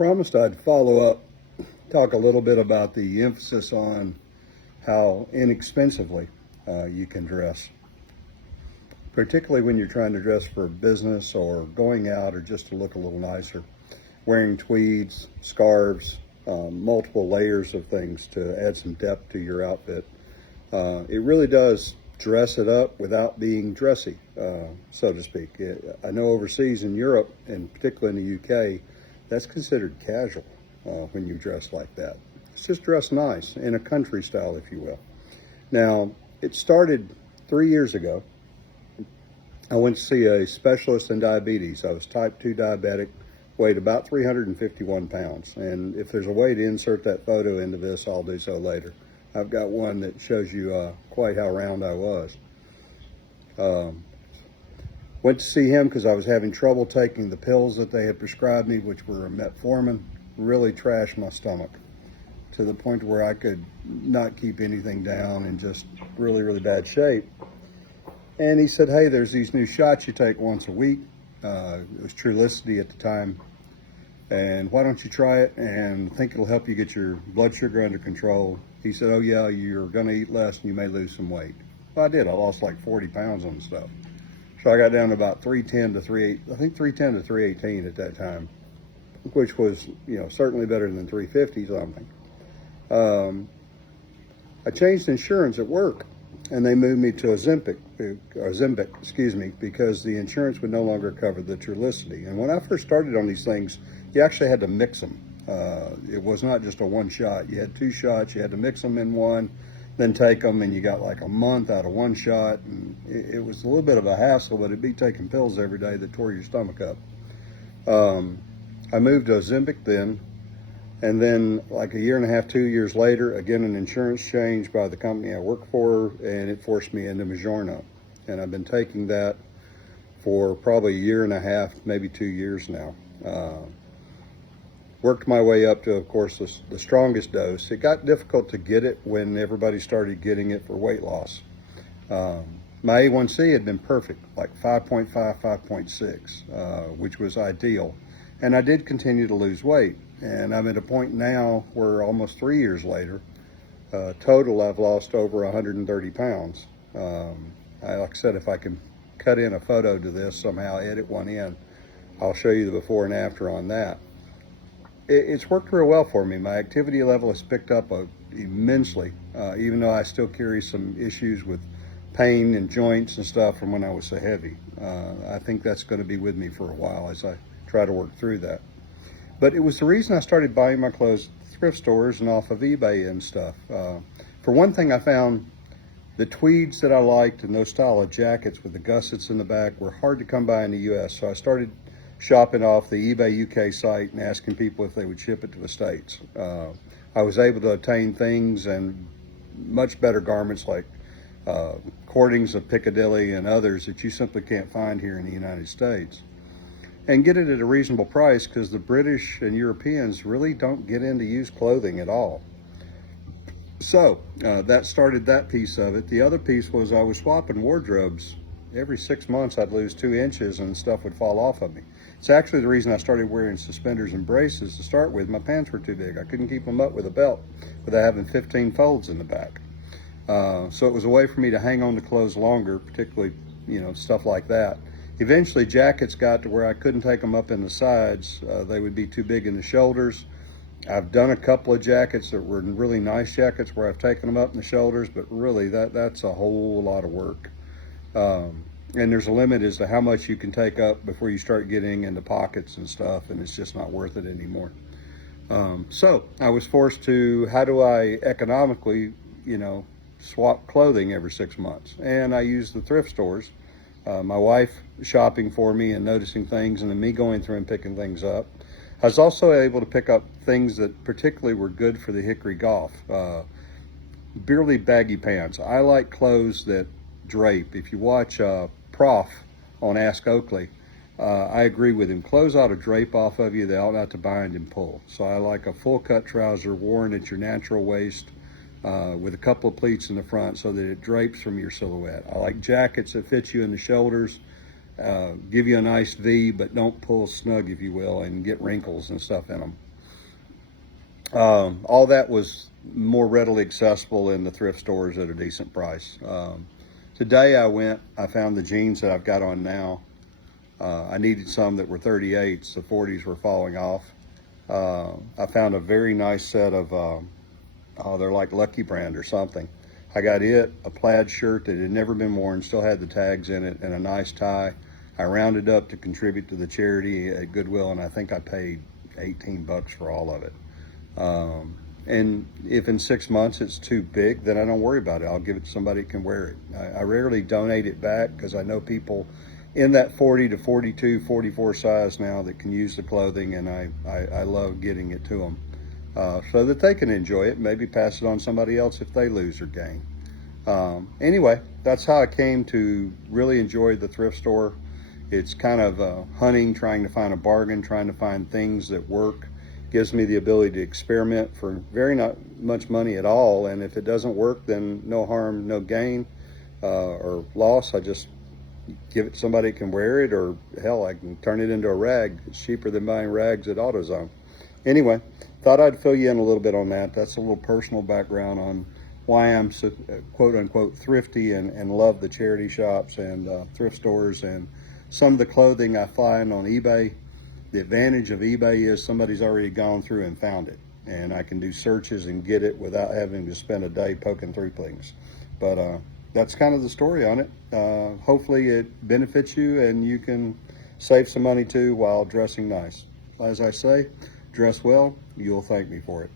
Promised I'd follow up, talk a little bit about the emphasis on how inexpensively you can dress, particularly when you're trying to dress for business or going out or just to look a little nicer. Wearing tweeds, scarves, multiple layers of things to add some depth to your outfit. It really does dress it up without being dressy, so to speak. I know overseas in Europe, and particularly in the UK, that's considered casual when you dress like that. It's just dress nice, in a country style, if you will. Now, it started 3 years ago. I went to see a specialist in diabetes. I was type 2 diabetic, weighed about 351 pounds. And if there's a way to insert that photo into this, I'll do so later. I've got one that shows you quite how round I was. Went to see him because I was having trouble taking the pills that they had prescribed me, which were metformin. Really trashed my stomach to the point where I could not keep anything down and just really, really bad shape. And he said, hey, there's these new shots you take once a week. It was Trulicity at the time. And why don't you try it and think it'll help you get your blood sugar under control. He said, oh yeah, you're gonna eat less and you may lose some weight. Well, I did. I lost like 40 pounds on the stuff. So I got down to about 310 to 318 at that time, which was, certainly better than 350 something. I changed insurance at work, and they moved me to Ozempic, because the insurance would no longer cover the Trulicity. And when I first started on these things, you actually had to mix them. It was not just a one shot. You had 2 shots. You had to mix them in one, then take them, and you got like a month out of one shot. And it was a little bit of a hassle, but it'd be taking pills every day that tore your stomach up. I moved to Ozempic then, and then like a year and a half, 2 years later, again, an insurance change by the company I work for, and it forced me into Mounjaro. And I've been taking that for probably a year and a half, maybe 2 years now. Worked my way up to, of course, the strongest dose. It got difficult to get it when everybody started getting it for weight loss. My A1C had been perfect, like 5.5, 5.6, which was ideal. And I did continue to lose weight. And I'm at a point now where almost 3 years later, total I've lost over 130 pounds. Like I said, if I can cut in a photo to this, somehow edit one in, I'll show you the before and after on that. It's worked real well for me. My activity level has picked up immensely, even though I still carry some issues with pain and joints and stuff from when I was so heavy. I think that's going to be with me for a while as I try to work through that. But it was the reason I started buying my clothes at thrift stores and off of eBay and stuff. For one thing, I found the tweeds that I liked and those style of jackets with the gussets in the back were hard to come by in the US. So I started shopping off the eBay UK site and asking people if they would ship it to the States. I was able to obtain things and much better garments like cordings of Piccadilly and others that you simply can't find here in the United States. And get it at a reasonable price because the British and Europeans really don't get into used clothing at all. So that started that piece of it. The other piece was I was swapping wardrobes. Every 6 months I'd lose 2 inches and stuff would fall off of me. It's actually the reason I started wearing suspenders and braces to start with. My pants were too big. I couldn't keep them up with a belt without having 15 folds in the back. So it was a way for me to hang on to clothes longer, particularly, stuff like that. Eventually jackets got to where I couldn't take them up in the sides. They would be too big in the shoulders. I've done a couple of jackets that were really nice jackets where I've taken them up in the shoulders, but really that's a whole lot of work. And there's a limit as to how much you can take up before you start getting into pockets and stuff, and it's just not worth it anymore. So I was forced to, how do I economically, swap clothing every 6 months? And I used the thrift stores. My wife shopping for me and noticing things, and then me going through and picking things up. I was also able to pick up things that particularly were good for the hickory golf. Barely baggy pants. I like clothes that drape. If you watch Prof on Ask Oakley, I agree with him. Clothes ought to drape off of you. They ought not to bind and pull. So I like a full cut trouser worn at your natural waist with a couple of pleats in the front so that it drapes from your silhouette. I like jackets that fit you in the shoulders, give you a nice V, but don't pull snug, if you will, and get wrinkles and stuff in them. All that was more readily accessible in the thrift stores at a decent price. Today I found the jeans that I've got on now. I needed some that were 38s, the 40s were falling off. I found a very nice set of, they're like Lucky Brand or something. I got a plaid shirt that had never been worn, still had the tags in it, and a nice tie. I rounded up to contribute to the charity at Goodwill, and I think I paid 18 bucks for all of it. And if in 6 months it's too big, then I don't worry about it. I'll give it to somebody who can wear it. I rarely donate it back because I know people in that 40 to 42, 44 size now that can use the clothing, and I love getting it to them so that they can enjoy it, maybe pass it on to somebody else if they lose or gain. Anyway, that's how I came to really enjoy the thrift store. It's kind of hunting, trying to find a bargain, trying to find things that work. Gives me the ability to experiment for very not much money at all, and if it doesn't work, then no harm, no gain or loss. I just give it to somebody who can wear it, or hell, I can turn it into a rag. It's cheaper than buying rags at AutoZone. Anyway, thought I'd fill you in a little bit on that. That's a little personal background on why I'm so quote unquote thrifty and love the charity shops and thrift stores and some of the clothing I find on eBay. The advantage of eBay is somebody's already gone through and found it, and I can do searches and get it without having to spend a day poking through things. But that's kind of the story on it. Hopefully it benefits you and you can save some money too while dressing nice. As I say, dress well, you'll thank me for it.